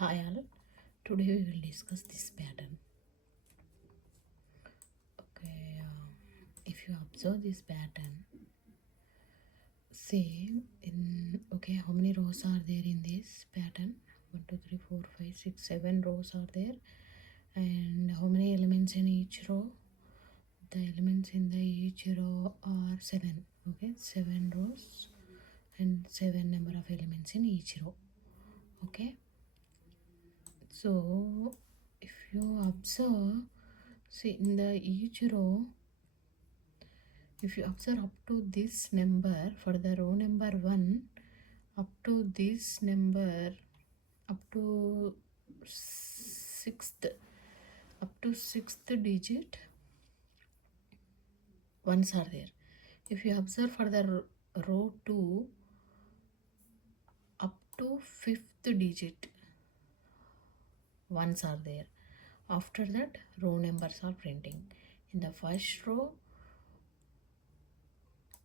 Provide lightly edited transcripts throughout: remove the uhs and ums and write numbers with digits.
Hi all, today we will discuss this pattern. Okay, if you observe this pattern, say how many rows are there in this pattern? 1, 2, 3, 4, 5, 6, 7 rows are there, and how many elements in each row? The elements in the each row are 7. Okay, 7 rows and 7 number of elements in each row. Okay, so if you observe, see in the each row, if you observe up to this number for the row number 1, up to this number, up to sixth digit ones are there. If you observe for the row 2, up to fifth digit ones are there. After that, row numbers are printing. In the first row,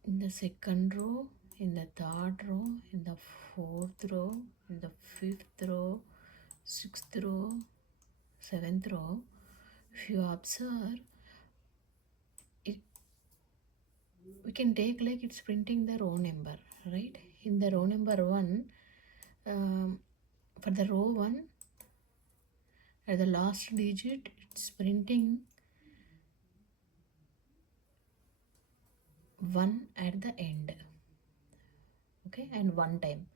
in the second row, in the third row, in the fourth row, in the fifth row, sixth row, seventh row, if you observe it, we can take like it's printing the row number, right? In the row number 1, for the row 1, at the last digit, it's printing 1 at the end. Okay, and 1 time.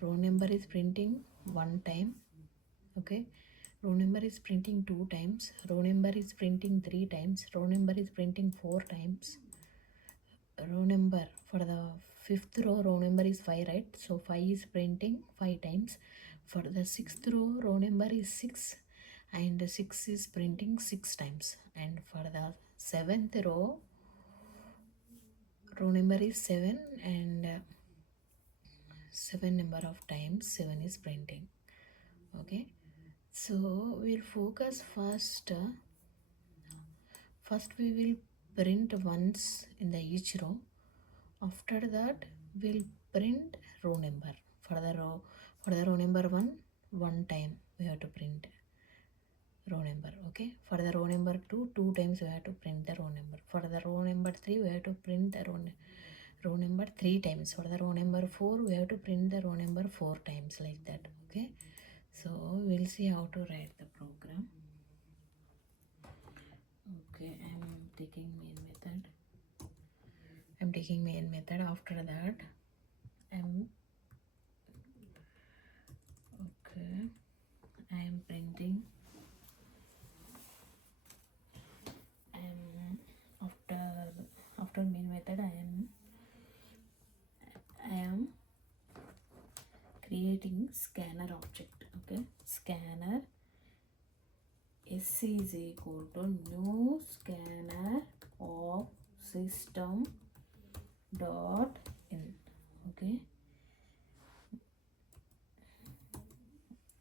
Row number is printing 1 time. Okay, row number is printing 2 times, row number is printing 3 times, row number is printing 4 times. Row number for the fifth row number is 5, right? So 5 is printing 5 times. For the sixth row number is 6, and 6 is printing 6 times. And for the seventh row number is 7, and 7 number of times 7 is printing. Okay, so we'll focus first we will print once in the each row. After that, we'll print row number. For the row number 1 time we have to print row number. Okay, for the row number 2 times we have to print the row number. For the row number 3 we have to print the row number 3 times. For the row number 4 we have to print the row number 4 times, like that. Okay, so we'll see how to write the program. Okay, I'm taking main method. After that, I'm printing. After main method, I am creating scanner object. Okay, scanner S is equal to new scanner of system dot in. Okay,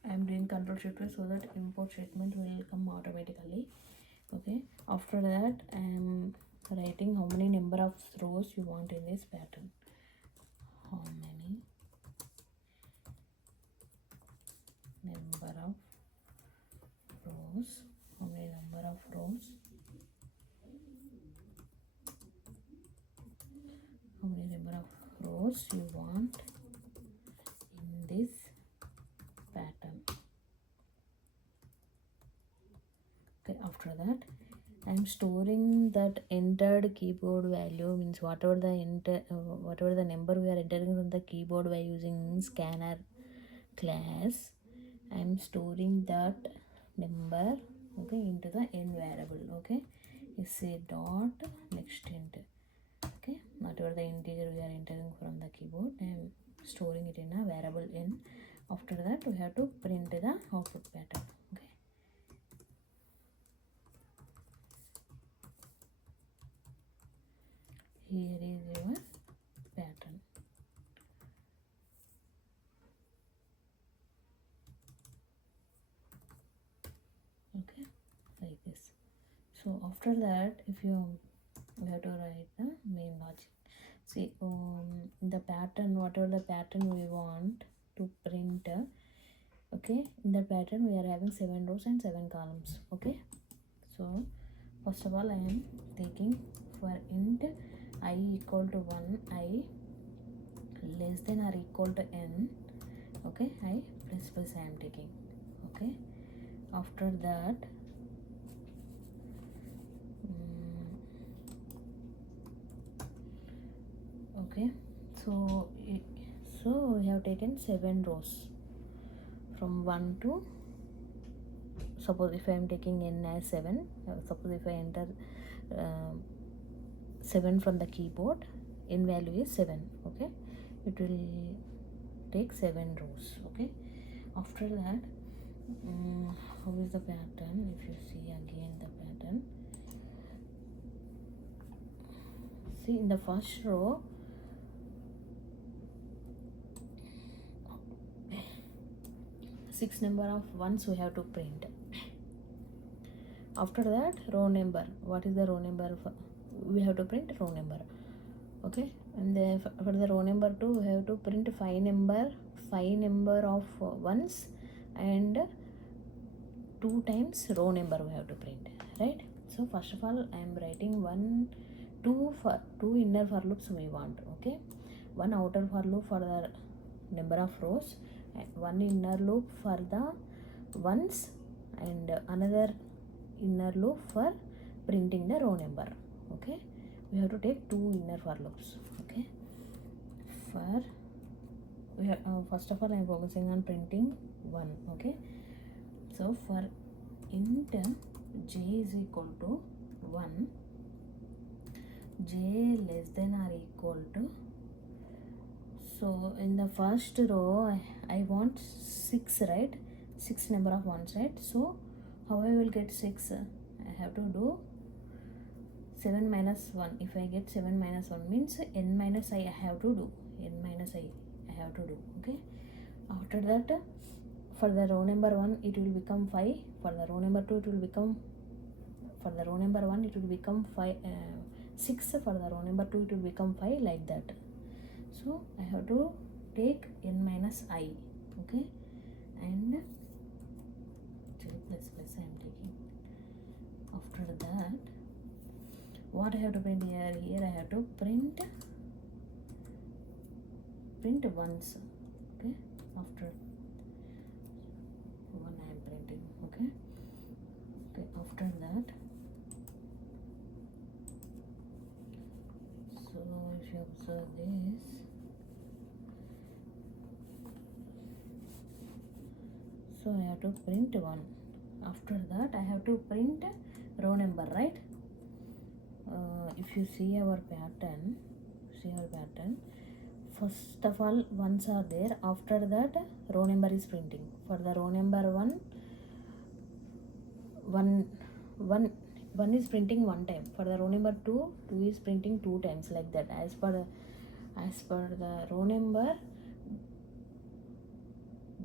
I am doing control shift so that import statement will come automatically. Okay, after that I am writing how many number of rows you want in this pattern. How many number of rows? How many number of rows? How many number of rows you want in this pattern? Okay, after that I am storing that entered keyboard value, means whatever the number we are entering on the keyboard by using scanner class. I am storing that number, okay, into the n variable. Okay, you say dot next int. Okay, whatever the integer we are entering from the keyboard, I am storing it in a variable n. After that we have to print the output pattern. Okay, here is your pattern. Okay, like this. So after that, if you have to write the main logic. See, in the pattern, whatever the pattern we want to print, Okay, in that pattern we are having 7 rows and 7 columns. Okay, so first of all I am taking for int I equal to 1, I less than or equal to n. Okay, I plus I am taking. Okay, after that okay, so we have taken 7 rows from 1 to, suppose if I am taking n as 7, suppose if I enter 7 from the keyboard, n value is 7. Okay, it will take 7 rows. Okay, after that how is the pattern? If you see again the pattern, see in the first row 6 number of ones we have to print. After that row number, what is the row number? We have to print row number. Okay, and then for the row number 2 we have to print 5 number of ones, and 2 times row number we have to print, right? So first of all I am writing 2 inner for loops we want. Okay, one outer for loop for the number of rows, and one inner loop for the ones, and another inner loop for printing the row number. Okay, we have to take 2 inner for loops. Okay, for we have, first of all I am focusing on printing 1. Okay, so for int j is equal to 1, j less than or equal to, so in the first row I want 6, right? 6 number of ones, right? So how I will get 6? I have to do 7 minus 1. If I get 7 minus 1 means n minus I have to do. N minus I have to do. Okay, after that for the row number 1 it will become 5, for the row number 2 it will become, for the row number 1 it will become 6, for the row number 2 it will become 5, like that. So I have to take n minus I. Okay, and plus I am taking. After that what I have to print here? Here I have to print once. Okay, after 1 I am printing. Okay, after that, so if you observe this, so I have to print 1. After that I have to print row number, right? If you see our pattern, first of all ones are there, after that row number is printing. For the row number 1 is printing 1 time. For the row number 2 is printing 2 times, like that. As per the row number,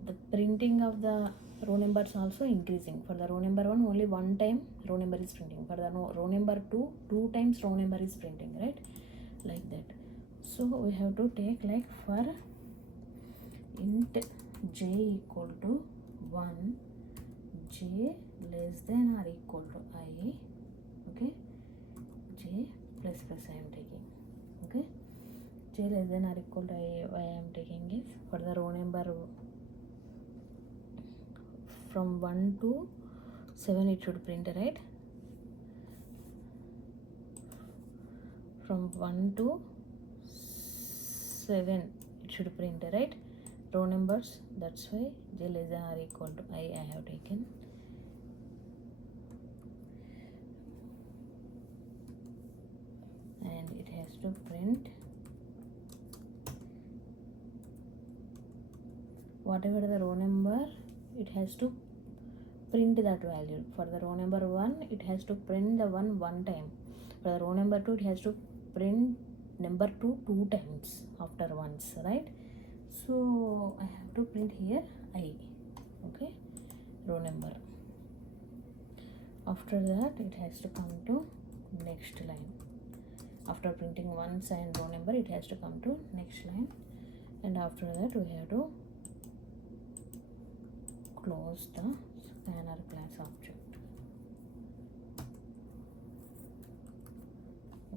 the printing of the row numbers also increasing. For the row number 1 only 1 time row number is printing. For the row number 2 times row number is printing, right? Like that. So we have to take, like, for int j equal to 1, j less than or equal to I. Okay, j plus I am taking. Okay, j less than or equal to I am taking is for the row number from 1 to 7 it should print, right? From 1 to 7 it should print, right? Row numbers, that's why j less than or equal to I have taken. And it has to print whatever the row number, it has to print that value. For the row number 1 it has to print the 1 time. For the row number 2 it has to print number 2 times after once, right? So I have to print here I. Okay, row number. After that it has to come to next line. After printing ones and row number, it has to come to next line, and after that we have to close the scanner class object.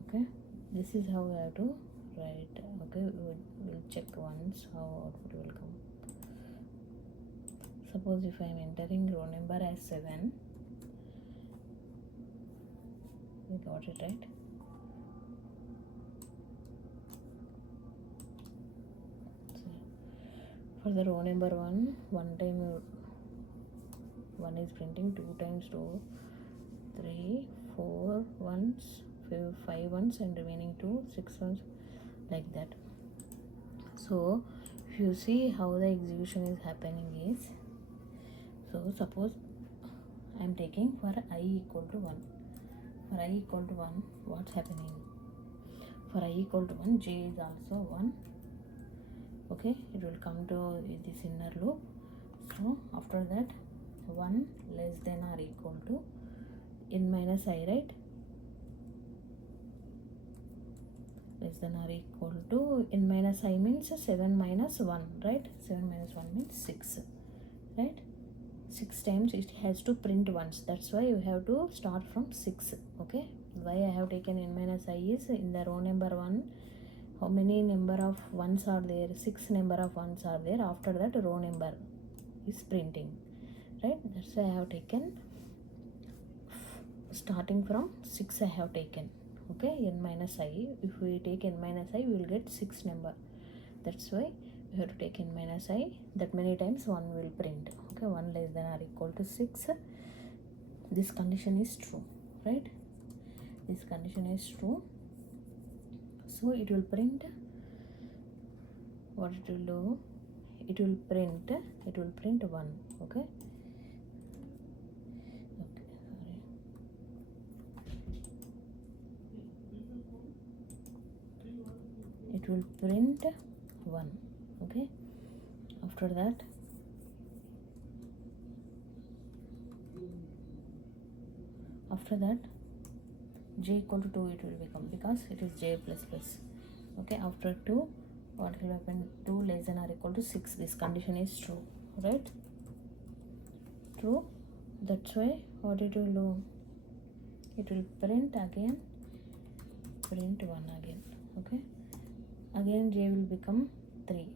Okay, this is how we have to write. Okay, we'll check once how output will come. Suppose if I am entering row number as 7, we got it right. So for the row number 1, one time 1 is printing, 2 times 2, 3, 4 ones, 5 ones, and remaining 2, 6 ones, like that. So if you see how the execution is happening is, so suppose I am taking for I equal to 1. For I equal to 1, what's happening? For I equal to 1, j is also 1. Okay, it will come to this inner loop. So after that, 1 less than or equal to n minus I, right? Less than or equal to n minus I means 7 minus 1, right? 7 minus 1 means 6, right? 6 times it has to print once. That's why you have to start from 6. Okay, why I have taken n minus I is, in the row number 1, how many number of ones are there? 6 number of ones are there. After that, row number is printing, right? That's why I have taken starting from 6. I have taken, okay, n minus I. If we take n minus I, we will get 6 number. That's why we have to take n minus I. That many times 1 will print. Okay, 1 less than or equal to 6. This condition is true, right? This condition is true. So it will print. What it will do? It will print 1. Okay. It will print 1. Okay. After that, j equal to 2 it will become, because it is j plus plus. Okay, after 2, what will happen? 2 less than or equal to 6. This condition is true, right? True. That's why what it will do? It will print again, print 1 again. Okay, again j will become 3,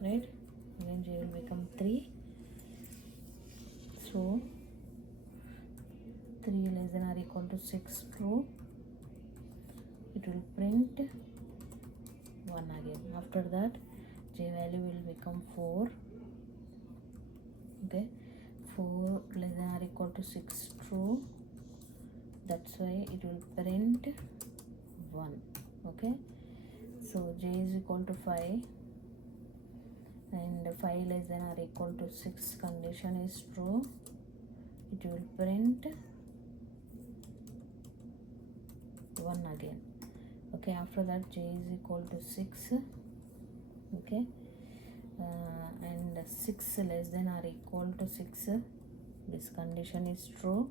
right? Again j will become 3. So 3 less than or equal to 6, true. It will print 1 again. After that, j value will become 4. Okay, 4 less than or equal to 6, true. That's why it will print 1. Okay, so j is equal to 5, and 5 less than or equal to 6 condition is true. It will print 1 again. Okay, after that j is equal to 6. Okay, and 6 less than or equal to 6, this condition is true.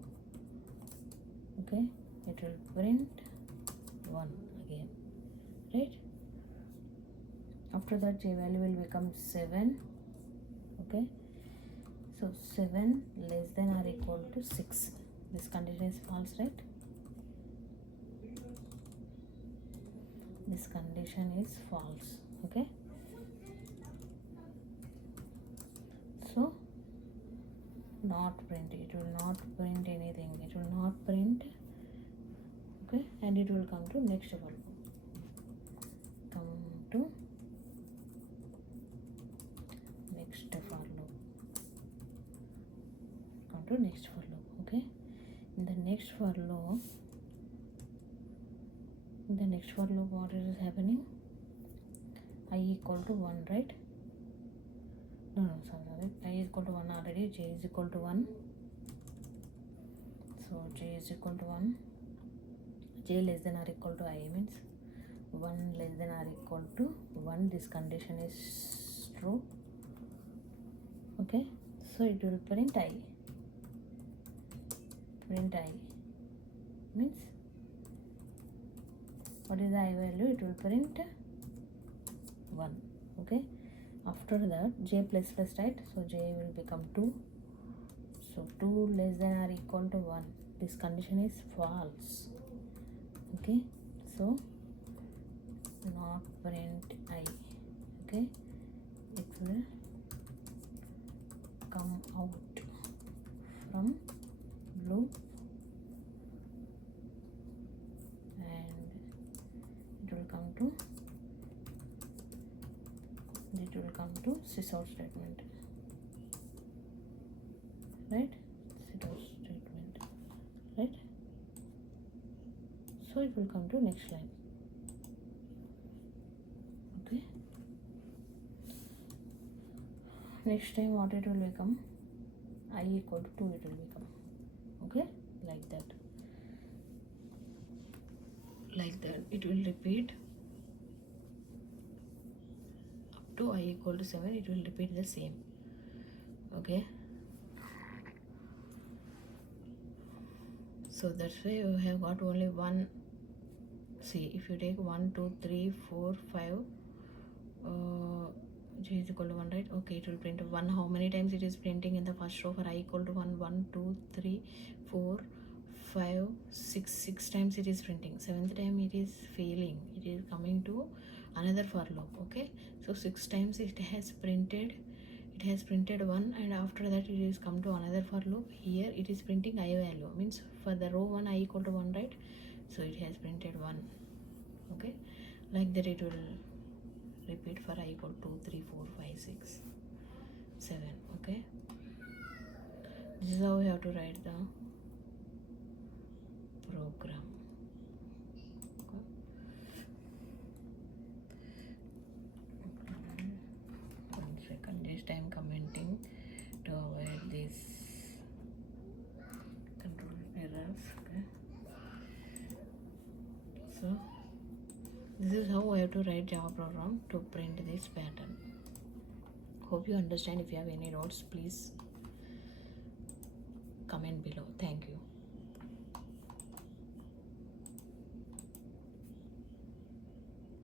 Okay, it will print 1 again, right? After that, j value will become 7. Okay, so 7 less than or equal to 6, this condition is false, right? This condition is false. Okay, so not print, it will not print anything, it will not print. Okay, and it will come to next for loop. Next for loop. Okay, in the next for loop, what is happening? I equal to 1, right? No, sorry, I is equal to 1 already. J is equal to 1. So j is equal to 1. J less than or equal to I means 1 less than or equal to 1. This condition is true. Okay, so it will print I. Print I means, what is the I value? It will print 1. Okay, After that j plus plus, right? So j will become 2. So 2 less than or equal to 1. This condition is false. Okay, so not print I. Okay, it will come out from loop and it will come to sysout statement, right? Sysout statement, right? So it will come to next line. Okay, next time what it will become? I equal to 2 it will become. Okay, like that it will repeat up to I equal to 7. It will repeat the same. Okay, so that's why you have got only one. See, if you take 1 2 3 4 5 j is equal to 1, right? Okay, it will print 1. How many times it is printing in the first row for I equal to 1? 1 2 3 4 5 6 times it is printing. 7th time it is failing, it is coming to another for loop. Okay, so 6 times it has printed 1, and after that it is come to another for loop. Here it is printing I value, means for the row 1 I equal to 1, right? So it has printed 1. Okay, like that it will repeat for I equal to 2 3 4 5 6 7. Okay, this is how we have to write the program. Okay. One second, just I am commenting to avoid this control errors. Okay, so this is how I have to write Java program to print this pattern. Hope you understand. If you have any doubts, please comment below. Thank you.